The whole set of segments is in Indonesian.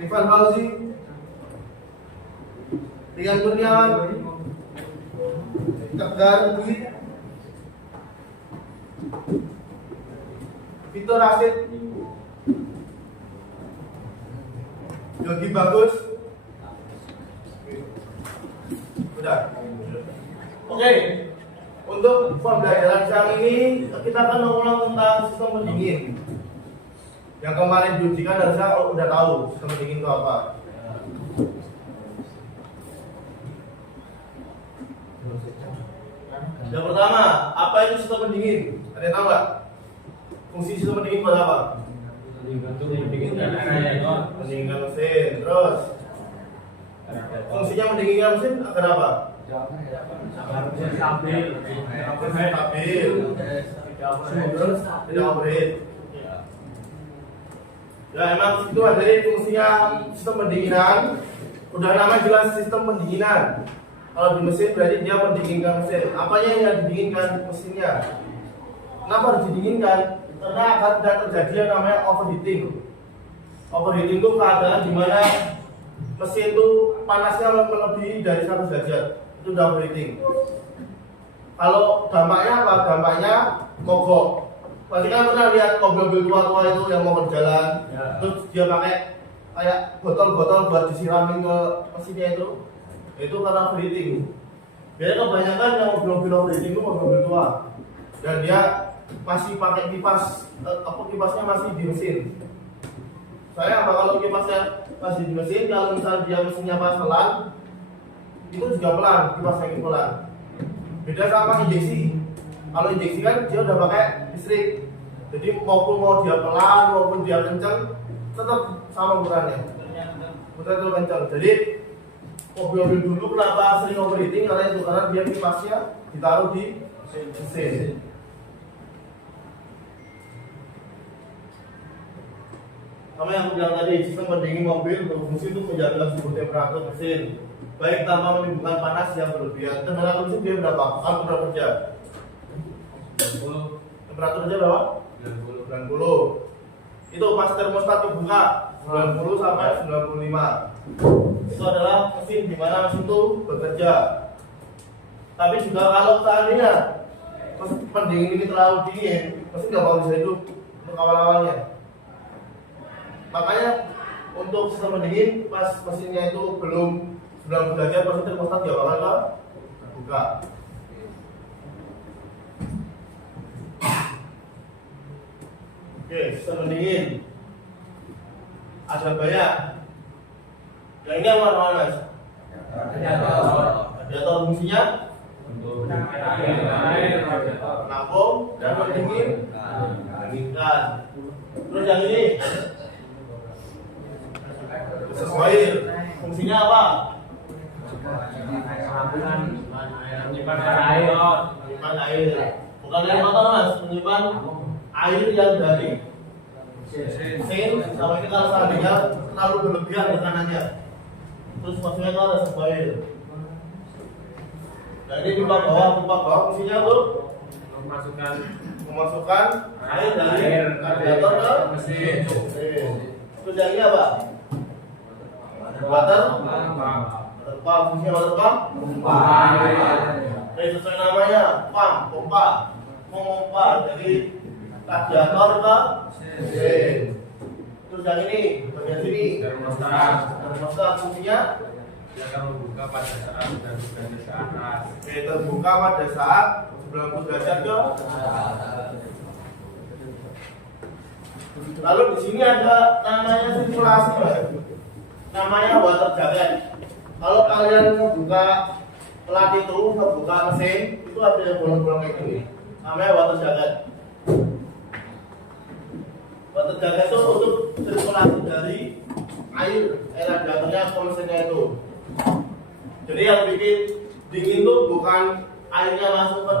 Rifan Fauzi, Rian Kurniawan, Tegar Budi, Vito Rashid, Yogi Bagus. Udah. Oke. Untuk pembelajaran siang ini kita akan mengulang tentang sistem pendingin. Yang kemarin diujikan harusnya udah tahu sistem pendingin itu apa. Yang pertama, apa itu sistem pendingin? Ada yang tahu nggak? Fungsi sistem pendingin buat apa? Mendinginkan mesin. Terus fungsinya mendinginkan mesin agar apa? Stabil. Terus tidak overheat. Ya emang itu dari fungsinya sistem pendinginan. Udah nama jelas sistem pendinginan. Kalau di mesin berarti dia mendinginkan mesin. Apanya yang didinginkan? Mesinnya. Kenapa harus didinginkan? Karena akan terjadi yang namanya overheating. Overheating itu keadaan di mana mesin itu panasnya melebihi dari 1 derajat. Itu udah overheating. Kalau dampaknya apa? Dampaknya mogok. Pasti kan pernah lihat mobil-mobil tua-tua itu yang mau berjalan, ya. Terus dia pakai kayak botol-botol buat disiramin ke mesinnya itu karena overheating. Biasanya kebanyakan yang mobil-mobil overheating itu mobil tua, dan dia masih pakai kipas, kipasnya masih di mesin. Saya apa kalau kipasnya masih di mesin, kalau misalnya dia mesinnya pas pelan, itu juga pelan, kipasnya itu pelan. Beda sama injeksi. Kalau injeksi kan dia udah pakai listrik, jadi maupun mau dia pelan maupun dia kencang tetap sama ukurannya. Putar itu kencang. Jadi mobil-mobil dulu kenapa sering overheating karena itu karena dia kipasnya ditaruh di mesin. Sama yang aku bilang tadi, sistem pendingin mobil berfungsi untuk menjaga suhu temperatur mesin, baik tanpa menimbulkan panas yang berlebihan. Temperatur mesin dia berapa? Kan berapa kerja? Temperaturnya berapa? 90. Itu pas termostat dibuka 90 sampai 95. Itu adalah mesin di mana mesin itu bekerja. Tapi juga kalau seandainya pendingin ini terlalu dingin, mesin nggak bakal bisa hidup untuk awal-awalnya. Makanya untuk sistem pendingin pas mesinnya itu belum 90 derajat, pasti termostat nggak bakal buka. Oke, sistem pendingin ada banyak. Yang ini yang mana? Radiator fungsinya untuk menampung dan mendinginkan. Terus yang ini sesuai fungsinya apa? Menyimpan air. Bukan air kotor mas, menyimpan air yang dari mesin. Sama ini kalau seandainya terlalu berlebihan tekanannya, terus maksudnya kalau ada sebuah air. Jadi pipa bawah fungsinya tuh memasukkan air dari radiator ke mesin. Terus yang ini apa? Water pump. Fungsinya water pump? Jadi sesuai namanya, pompa. Memompa dari radiator ke mesin. Terus yang ini, bagian sini termostat fungsinya dia akan membuka pada saat sudah derajat ke atas. Oke, terbuka pada saat 90 derajat ke atas. Lalu di sini ada namanya sirkulasi, Mas. Namanya water jacket. Kalau kalian membuka pelat itu, membuka mesin, itu ada bolong-bolong kayak gini. Namanya water jacket. Water jacket itu untuk sirkulasi dari air radiatornya ke mesinnya itu. Jadi yang bikin dingin itu bukan airnya masuk ke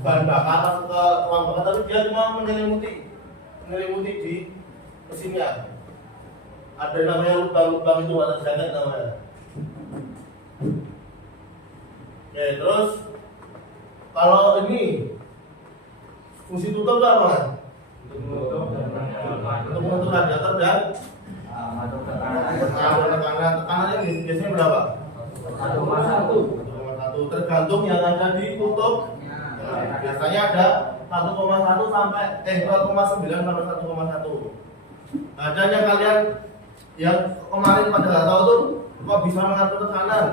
bahan bakar, masuk ke ruang bakar, tapi dia cuma menyelimuti di mesinnya. Ada namanya lubang-lubang itu water jacket namanya. Oke, terus kalau ini fungsi tutup untuk menutup radiator dan ada tekanan. Tekanannya biasanya berapa? 1,1. Tergantung yang ada di kutub. Nah, biasanya ada 1,1 sampai 0,9 sampai 1,1. Adanya kalian yang kemarin pada nggak tahu tuh kok bisa mengatur tekanan?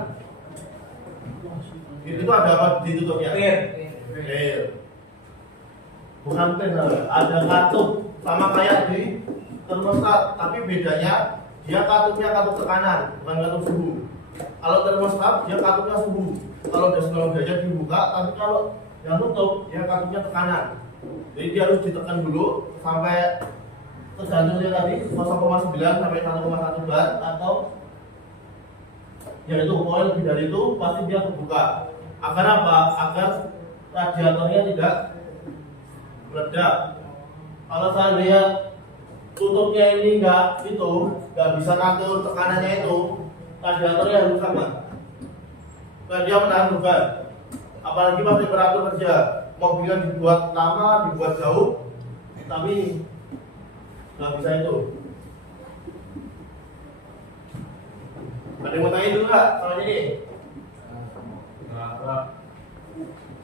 Itu ada apa di tutupnya? Pin. Bukan pin, ada katup sama kayak di termostat, tapi bedanya dia katupnya katup tekanan, bukan katup suhu. Kalau termostat dia katupnya suhu. Kalau udah 90 derajat dibuka, tapi kalau yang tutup dia katupnya tekanan. Jadi dia harus ditekan dulu sampai tergantungnya tadi 0,9 sampai 1,1 bar atau ya itu pokoknya lebih dari itu pasti dia terbuka. Agar apa? Agar radiatornya tidak meledak. Kalau seandainya tutupnya ini nggak bisa ngatur tekanannya itu, radiatornya harus sama. Dan dia menahan beban. Apalagi pas temperatur kerja, mobilnya dibuat lama, dibuat jauh, tapi nggak bisa itu. Ada yang mau tanya dulu nggak soal ini?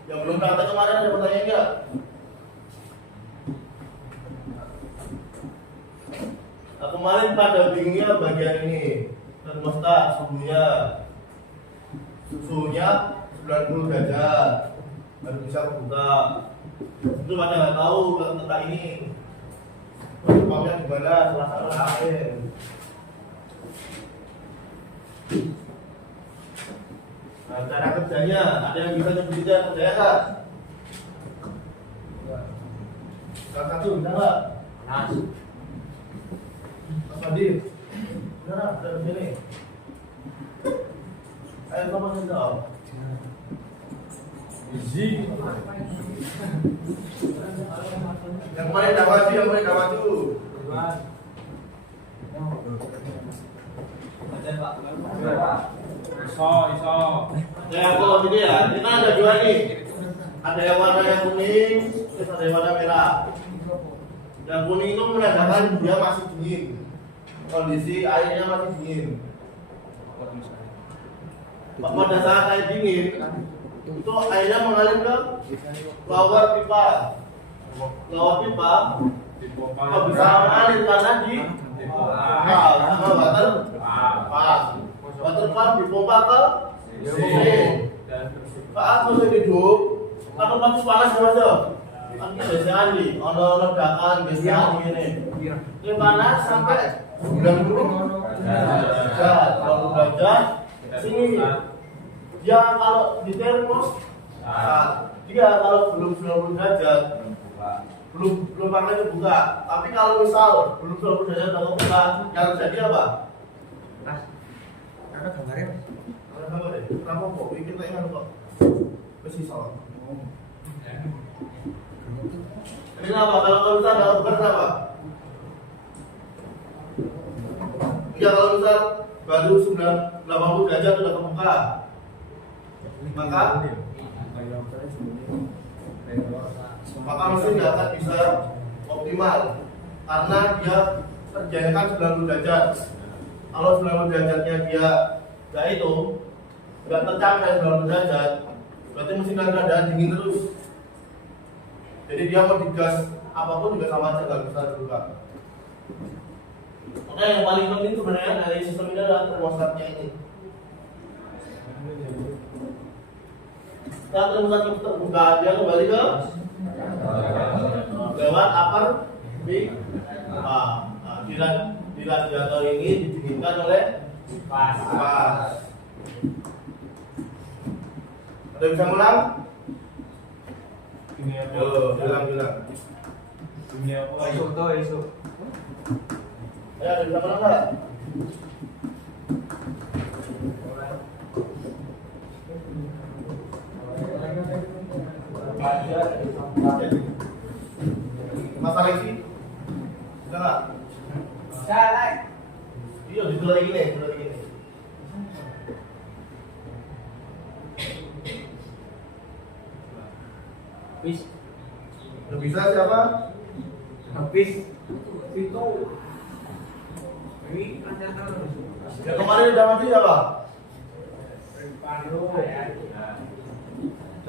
Yang belum praktek kemarin ada yang mau tanya nggak? Nah, kemarin pada bingungnya bagian ini termostat suhunya 90 derajat baru bisa kebuka. Itu pada nggak tahu tentang ini. Pumpnya di mana? Salah air. Nah, cara kerjanya ada yang bisa nyebutnya kerjanya nggak? Salah satu bisa nggak? Mas Fadil, benar ada di sini. Ayo kamu sentuh. Isi. Yang paling dah maju, yang paling dah maju. Iso. Ya kalau gini ya, kita ada dua nih. Ada yang warna yang kuning, terus ada yang warna merah. Yang kuning itu menandakan dia masih dingin. Kondisi airnya masih dingin. Pada saat air dingin, itu airnya mengalir ke lower pipa. Lower pipa bisa mengalir karena di sama water pump dipompa ke saat musim hidup kan pasti panas ya mas ya kan biasanya nih ono ledakan biasanya ini ini panas sampai 90 derajat sini dia kalau di termos dia kalau belum 90 derajat belum pakai itu buka. Tapi kalau misal belum 90 derajat udah buka, yang terjadi apa? Ada gambarnya mas? Ada gambar deh. Kenapa kok? Bikin tak ingat kok. Masih salah. Ini apa? Kalau misal nggak buka kenapa? Ya kalau misal baru 80 derajat udah kebuka, maka mesin nggak akan bisa optimal karena dia terjadikan 90 derajat. Kalau 90 derajatnya dia nggak tercapai 90 derajat, berarti mesin dalam keadaan dingin terus. Jadi dia mau digas apapun juga sama aja nggak bisa terbuka. Oke, yang paling penting sebenarnya dari sistem ini adalah termostatnya ini. Setelah termostat terbuka, dia kembali ke lewat upper big di radiator ini didinginkan oleh kipas. Ada bisa ngulang? Ini apa? Bilang. Ini apa? Isu. Ya, ada bisa ngulang nggak? Masalah ini? Bisa nggak? Salah. Iya, dulu lagi nih. Bis. Udah bisa siapa? Habis. Itu. Yang kemarin udah mati siapa?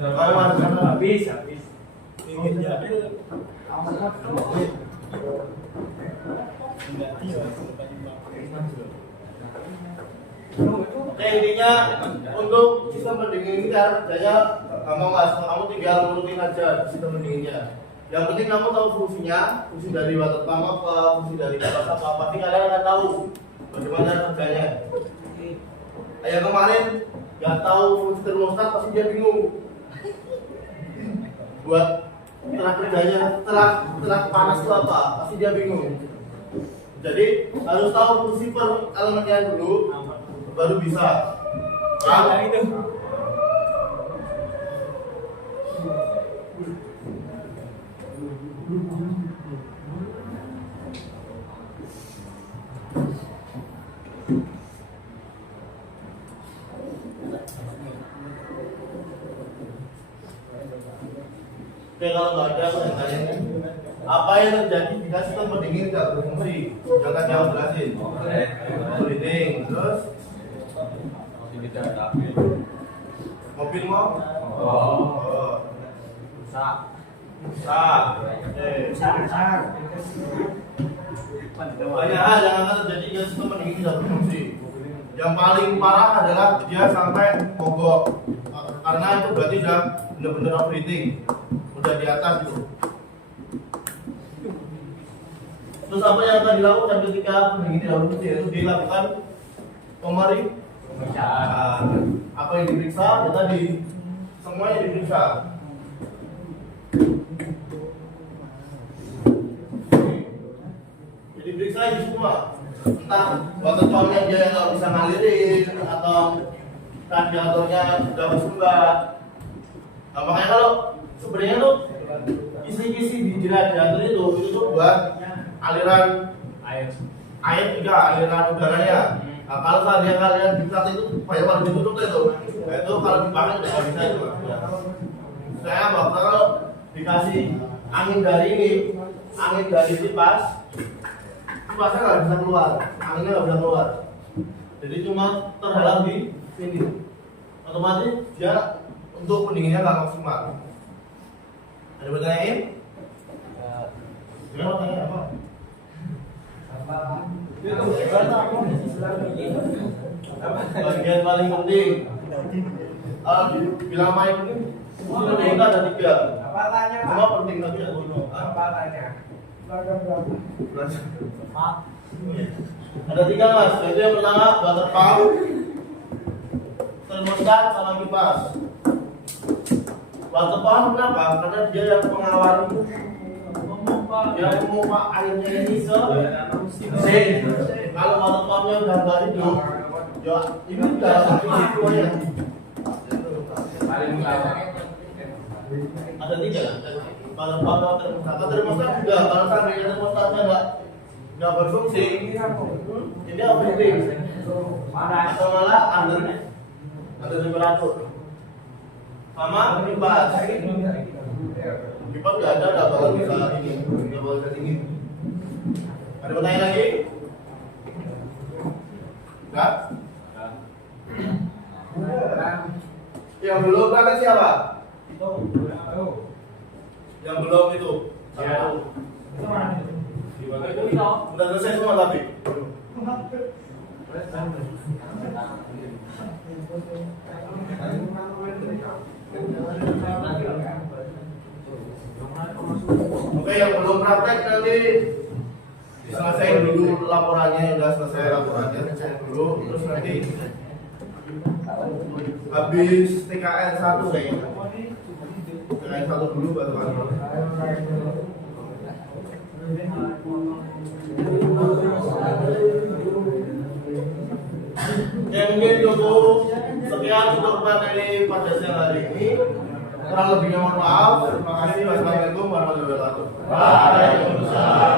Kau Habis. Oke, intinya untuk sistem pendingin ini kan kerjanya gampang mas, kamu tinggal nurutin aja sistem pendinginnya. Yang penting kamu tahu fungsinya, fungsi dari water pump apa, fungsi dari kipas apa, pasti kalian akan tahu bagaimana kerjanya. Yang kemarin nggak tahu fungsi termostat pasti dia bingung. Buat setelah kerjanya, setelah panas itu apa, pasti dia bingung. Jadi harus tahu fungsi per elemennya dulu, baru bisa. Paham? Itu. Oke, kalau nggak ada yang tanya apa yang terjadi jika sistem pendingin tidak berfungsi? Jangan jauh jelasin. Breathing, terus mobil mau? Rusak. Banyak hal yang akan terjadi jika sistem pendingin tidak berfungsi. Yang paling parah adalah dia sampai mogok, karena itu berarti sudah benar-benar overheating, udah di atas itu. Terus apa yang akan dilakukan ketika pendingin tidak berfungsi? Itu dilakukan pemeriksaan. Apa yang diperiksa? Ya tadi semuanya diperiksa. Jadi periksa ini semua. Entah water pumpnya dia yang nggak bisa ngalirin atau radiatornya sudah bersumbat. Nah, makanya kalau sebenarnya tuh kisi-kisi di radiator itu tuh buat aliran air juga, aliran udaranya. Nah, kalau seandainya kalian dikat itu banyak banget ditutup itu. Nah, itu kalau dipakai nggak bisa itu. Saya bakal kalau dikasih angin dari ini, angin dari kipas, kipasnya nggak bisa keluar, anginnya nggak bisa keluar. Jadi cuma terhalang di sini. Otomatis dia untuk pendinginnya nggak maksimal. Ada pertanyaan? Gimana tanya apa? Bagian paling penting bilang paling penting penting ada 3. Semua penting tapi ada 5. Ada 3 mas, yaitu yang pertama water pump, termostat sama kipas. Water pump kenapa? Karena dia yang mengawali dia memompa airnya ini ke sini. Kalau water pumpnya udah nggak hidup, ya ini udah semuanya. Ada 3. Water pump termostat juga. Kalau seandainya termostatnya nggak berfungsi, jadi overheating atau malah under temperatur. Sama kipas. Kipas nggak bakal bisa ini, nggak bakal bisa dingin. Ada pertanyaan lagi? Enggak? Yang belum kata siapa? Yang belum itu. Udah selesai semua tapi. Oke, yang belum praktek nanti selesai dulu laporannya, udah selesai laporannya selesai dulu, terus nanti habis TKN 1 kayaknya. TKN 1 dulu baru lanjut. Ya mungkin cukup sekian untuk materi pada siang hari ini. Kurang lebihnya mohon maaf. Terima kasih. Wassalamualaikum warahmatullahi wabarakatuh. Waalaikumsalam.